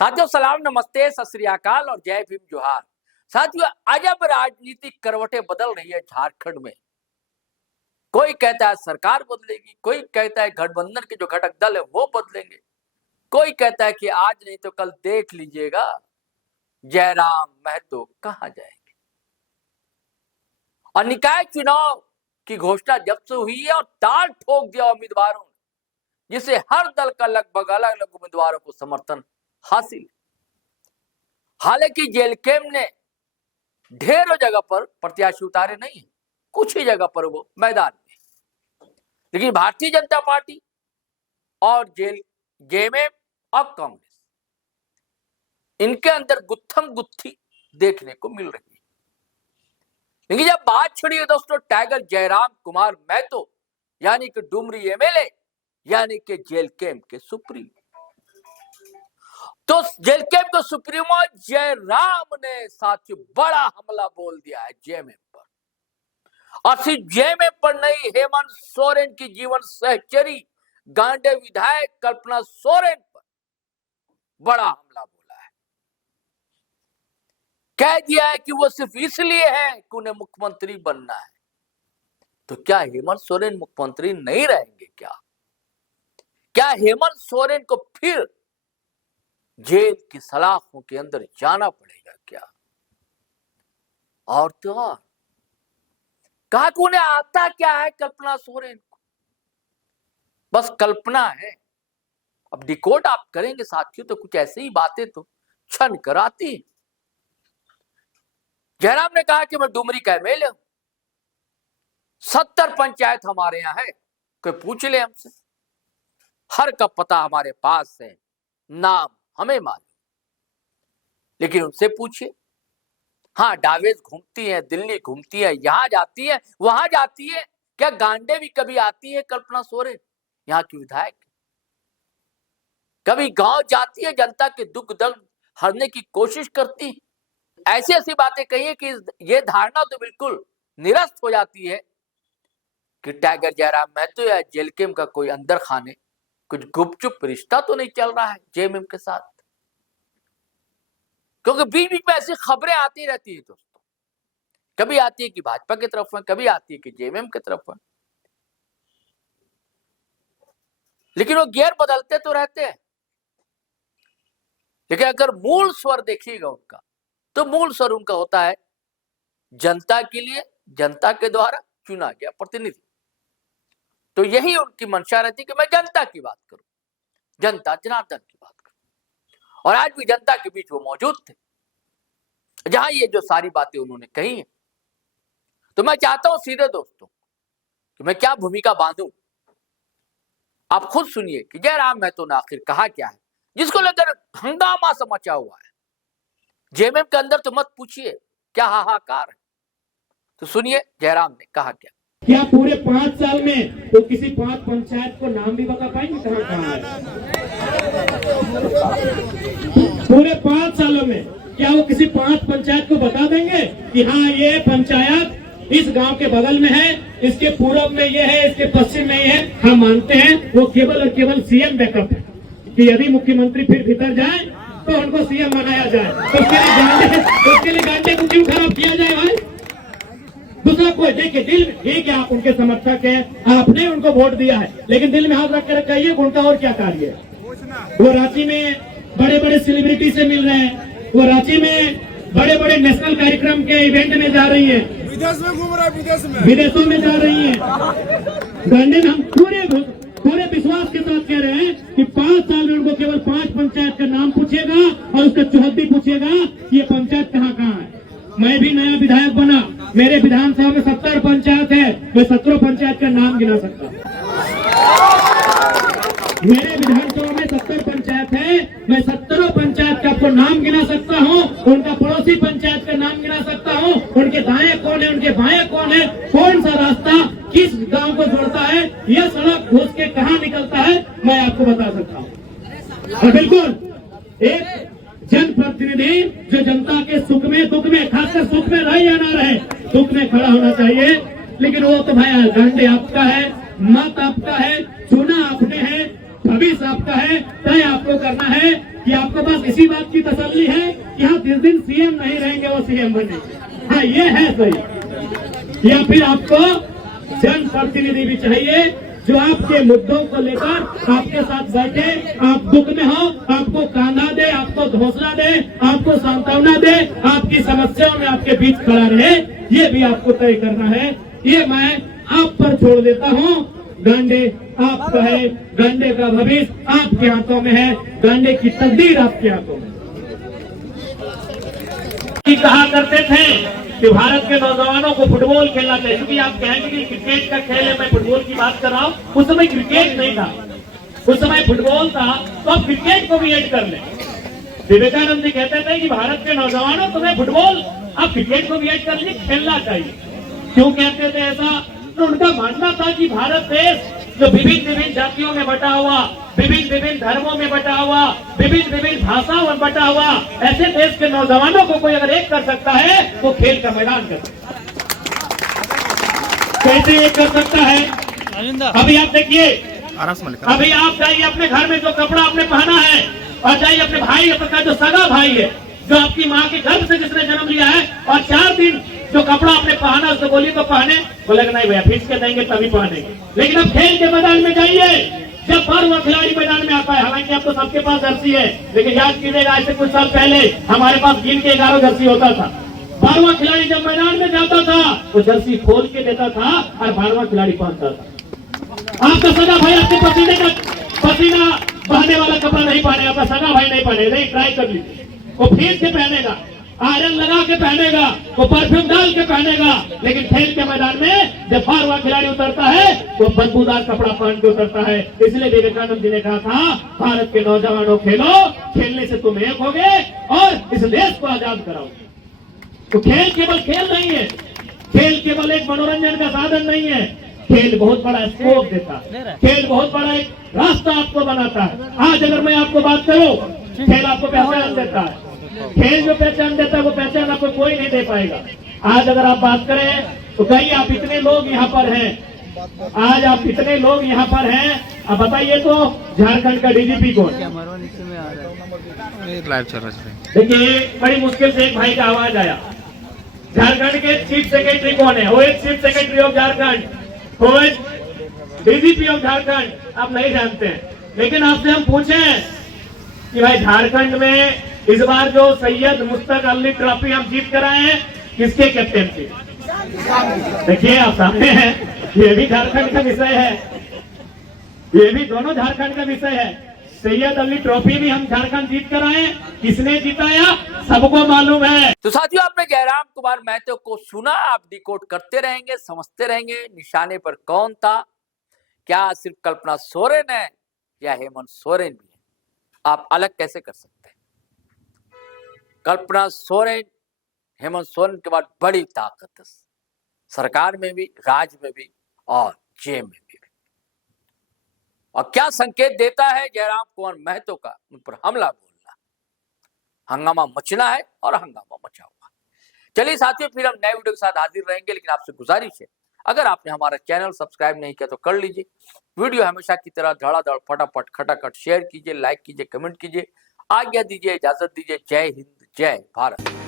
साथियों सलाम, नमस्ते, सत श्री अकाल और जय भीम जोहार। साथियों अजब राजनीतिक करवटें बदल रही है झारखंड में। कोई कहता है सरकार बदलेगी, कोई कहता है गठबंधन के जो घटक दल है वो बदलेंगे, कोई कहता है कि आज नहीं तो कल देख लीजिएगा जयराम महतो कहां जाएंगे। और निकाय चुनाव की घोषणा जब से हुई है और ताल ठोक दिया उम्मीदवारों ने, जिसे हर दल का लगभग अलग अलग उम्मीदवारों को समर्थन हासिल। हालांकि जेलकेम ने ढेरों जगह पर प्रत्याशी उतारे नहीं, कुछ ही जगह पर वो मैदान में, लेकिन भारतीय जनता पार्टी और जेएमएम और कांग्रेस इनके अंदर गुत्थम गुत्थी देखने को मिल रही है। लेकिन जब बात छिड़ी है दोस्तों टाइगर जयराम कुमार महतो यानी कि डुमरी एमएलए यानी कि जेलकेम के सुप्रीमो, तो जेलकेम के सुप्रीमो जयराम ने साथियों बड़ा हमला बोल दिया है जेएमएम पर। और सिर्फ जेएमएम पर नहीं, हेमंत सोरेन की जीवन सहचरी गांडे विधायक कल्पना सोरेन पर बड़ा हमला बोला है। कह दिया है कि वो सिर्फ इसलिए है कि उन्हें मुख्यमंत्री बनना है। तो क्या हेमंत सोरेन मुख्यमंत्री नहीं रहेंगे? क्या हेमंत सोरेन को फिर जेल की सलाखों के अंदर जाना पड़ेगा क्या? और तो और कहा कि उन्हें आता क्या है कल्पना सोरेन को? बस कल्पना है। अब डिकोड आप करेंगे साथियों तो कुछ ऐसी ही बातें तो छन कर आती है। जयराम ने कहा कि मैं डुमरी का एमएलए हूं, 70 पंचायत हमारे यहां है, कोई पूछ ले हमसे, हर का पता हमारे पास है, नाम हमें मालूम। लेकिन उनसे पूछिए, हाँ डावेस घूमती है, दिल्ली घूमती है, यहां जाती है, वहां जाती है, क्या गांडे भी कभी आती है कल्पना सोरेन यहाँ की विधायक? कभी गांव जाती है, जनता के दुख दर्द हरने की कोशिश करती? ऐसी ऐसी बातें कही है कि ये धारणा तो बिल्कुल निरस्त हो जाती है कि टाइगर जयराम महतो या जेलकेम का कोई अंदर खाने कुछ गुपचुप रिश्ता तो नहीं चल रहा है जेएमएम के साथ। क्योंकि बीच बीच में ऐसी खबरें आती रहती है दोस्तों, कभी आती है कि भाजपा की तरफ है, कभी आती है कि जेएमएम की तरफ है, लेकिन वो गियर बदलते तो रहते हैं। लेकिन अगर मूल स्वर देखिएगा उनका, तो मूल स्वर उनका होता है जनता के लिए, जनता के द्वारा चुना गया प्रतिनिधि। तो यही उनकी मंशा रहती कि मैं जनता की बात करूं, जनता जनार्दन की बात करूं। और आज भी जनता के बीच वो मौजूद थे जहां ये जो सारी बातें उन्होंने कही हैं। तो मैं चाहता हूं सीधे दोस्तों कि मैं क्या भूमिका बांधूं, आप खुद सुनिए कि जयराम महतो ने आखिर कहा क्या है, जिसको लेकर हंगामा सा मचा हुआ है। जेएमएम के अंदर तो मत पूछिए क्या हाहाकार है। तो सुनिए जयराम ने कहा क्या। क्या पूरे 5 साल में तो किसी 5 पंचायत को नाम भी बता पाएंगे कहाँ है? पूरे 5 सालों में क्या वो किसी 5 पंचायत को बता देंगे कि हाँ ये पंचायत इस गांव के बगल में है, इसके पूरब में ये है, इसके पश्चिम में ये है? हम मानते हैं वो केवल और केवल सीएम बैकअप है कि यदि मुख्यमंत्री फिर भीतर जाए तो उनको सीएम बनाया जाए। उसके लिए गांडे को क्यों खराब किया जाए भाई? दूसरा कोई देखिए, दिल में ठीक है आप उनके समर्थक हैं, आपने उनको वोट दिया है, लेकिन दिल में हाथ रख कर कहिए उनका और क्या कार्य है? वो रांची में बड़े बड़े सेलिब्रिटी से मिल रहे हैं, वो रांची में बड़े बड़े नेशनल कार्यक्रम के इवेंट में जा रही है, विदेश में घूम रहा है, विदेशों में जा रही है। गांधी हम पूरे विश्वास के साथ कह रहे हैं कि 5 साल में उनको केवल 5 पंचायत का नाम पूछेगा और उसका चौहद्दी पूछेगा ये पंचायत कहाँ कहाँ है। मैं भी नया विधायक बना, मेरे विधानसभा में 70 पंचायत है, मैं 17 पंचायत का नाम गिना सकता हूँ। मेरे विधानसभा में 70 पंचायत है, मैं 17 पंचायत का आपको नाम गिना सकता हूँ, उनका पड़ोसी पंचायत का नाम गिना सकता हूँ, उनके दाएं कौन है, उनके बाएं कौन है, कौन सा रास्ता किस गांव को जोड़ता है, यह सड़क घुस के कहाँ निकलता है, मैं आपको बता सकता हूँ। और बिल्कुल एक जनप्रतिनिधि जो जनता के सुख में दुख में, खासकर सुख में रहे या ना रहे, दुख में खड़ा होना चाहिए। लेकिन वो तो भाई गांडे आपका है, मत आपका है, चुना आपने है, भविष्य आपका है, तय आपको करना है। कि आपके पास इसी बात की तसल्ली है कि हाँ जिस दिन सीएम नहीं रहेंगे वो सीएम बनेंगे। हाँ ये है सही। या फिर आपको जनप्रतिनिधि भी चाहिए जो आपके मुद्दों को लेकर आपके साथ बैठे, आप दुख में हो आपको कांधा दे, आपको हौसला दे, आपको सांत्वना दे, आपकी समस्याओं में आपके बीच खड़ा रहे। ये भी आपको तय करना है। ये मैं आप पर छोड़ देता हूँ। गांडे आपका है, गांडे का भविष्य आपके हाथों में है, गांडे की तकदीर आपके हाथों में। कहा करते थे कि भारत के नौजवानों को फुटबॉल खेलना चाहिए, क्योंकि आप कहेंगे कि क्रिकेट का खेल है, मैं फुटबॉल की बात कर रहा हूँ। उस समय क्रिकेट नहीं था, उस समय फुटबॉल था, तो आप क्रिकेट को भी ऐड कर लें। विवेकानंद जी कहते थे कि भारत के नौजवानों तुम्हें फुटबॉल, आप क्रिकेट को भी ऐड कर लीजिए, खेलना चाहिए। क्यों कहते थे ऐसा? तो उनका मानना था कि भारत देश जो विभिन्न विभिन्न जातियों में बटा हुआ, विभिन्न विभिन्न धर्मों में बटा हुआ, विभिन्न विभिन्न भाषाओं में बटा हुआ, ऐसे देश के नौजवानों को कोई अगर एक कर सकता है तो खेल का मैदान कर सकता है। कैसे एक कर सकता है? अभी आप देखिए, अभी आप जाइए अपने घर में जो कपड़ा आपने पहना है और जाइए अपने भाई, अपना जो सगा भाई है, जो आपकी माँ के गर्भ से जिसने जन्म लिया है, और 4 दिन जो कपड़ा आपने पहना उसको बोलिए तो पहने, बोलेगा नहीं भैया खींच के देंगे तभी पहनेंगे। लेकिन अब खेल के मैदान में जाइए, जब बारहवां खिलाड़ी मैदान में आता है, हालांकि अब तो सबके पास जर्सी है, लेकिन याद कीजिएगा ऐसे कुछ साल पहले हमारे पास गिन के 11 जर्सी होता था। 12वां खिलाड़ी जब मैदान में जाता था तो जर्सी खोल के देता था और 12वां खिलाड़ी पहनता था। आपका सगा भाई आपके पसीना बहने वाला कपड़ा नहीं पहने, आपका सगा भाई नहीं पहने, नहीं ट्राई कर लीजिए। वो खींच के पहनेगा, आयरन लगा के पहनेगा, वो परफ्यूम डाल के पहनेगा, लेकिन खेल के मैदान में जब 12वां खिलाड़ी उतरता है वो बदबूदार कपड़ा पहन के उतरता है। इसलिए विवेकानंद जी ने कहा था, भारत के नौजवानों खेलो, खेलने से तुम एक होगे और इस देश को आजाद कराओगे। तो खेल केवल खेल नहीं है, खेल केवल एक मनोरंजन का साधन नहीं है, खेल बहुत बड़ा स्कोप देता है, खेल बहुत बड़ा एक रास्ता आपको बनाता है। आज अगर मैं आपको बात करूं, खेल आपको पहचान देता है, खेल जो पहचान देता है वो पहचान आपको कोई नहीं दे पाएगा। आज अगर आप बात करें तो कहीं आप इतने लोग यहाँ पर हैं, आज आप इतने लोग यहाँ पर हैं, अब बताइए तो झारखंड का डीजीपी कौन? देखिए बड़ी मुश्किल से एक भाई का आवाज आया, झारखंड के चीफ सेक्रेटरी कौन है? वो एक चीफ सेक्रेटरी ऑफ झारखंड, वो डीजीपी ऑफ झारखंड, आप नहीं जानते हैं। लेकिन आपसे हम पूछे कि भाई झारखंड में इस बार जो सैयद मुश्ताक अली ट्रॉफी हम जीत कर आए हैं, किसके कैप्टनसी? देखिए आप सामने हैं, ये भी झारखंड का विषय है, ये भी दोनों झारखंड का विषय है। सैयद अली ट्रॉफी भी हम झारखंड जीत कर आए, किसने जिताया सबको मालूम है। तो साथियों, आपने जयराम कुमार महतो को सुना, आप डिकोड करते रहेंगे, समझते रहेंगे निशाने पर कौन था। क्या सिर्फ कल्पना सोरेन है या हेमंत सोरेन भी है? आप अलग कैसे कर सकते हैं? कल्पना सोरेन, हेमंत सोरेन के बाद बड़ी ताकत है सरकार में भी, राज्य में भी और जेल में भी। और क्या संकेत देता है जयराम कुमार महतो का उन पर हमला बोलना? हंगामा मचना है और हंगामा मचा हुआ। चलिए साथियों, फिर हम नए वीडियो के साथ हाजिर रहेंगे, लेकिन आपसे गुजारिश है अगर आपने हमारा चैनल सब्सक्राइब नहीं किया तो कर लीजिए। वीडियो हमेशा की तरह धड़ाधड़ फटाफट खटाखट शेयर कीजिए, लाइक कीजिए, कमेंट कीजिए। आज्ञा दीजिए, इजाजत दीजिए। जय हिंद, जय भारत।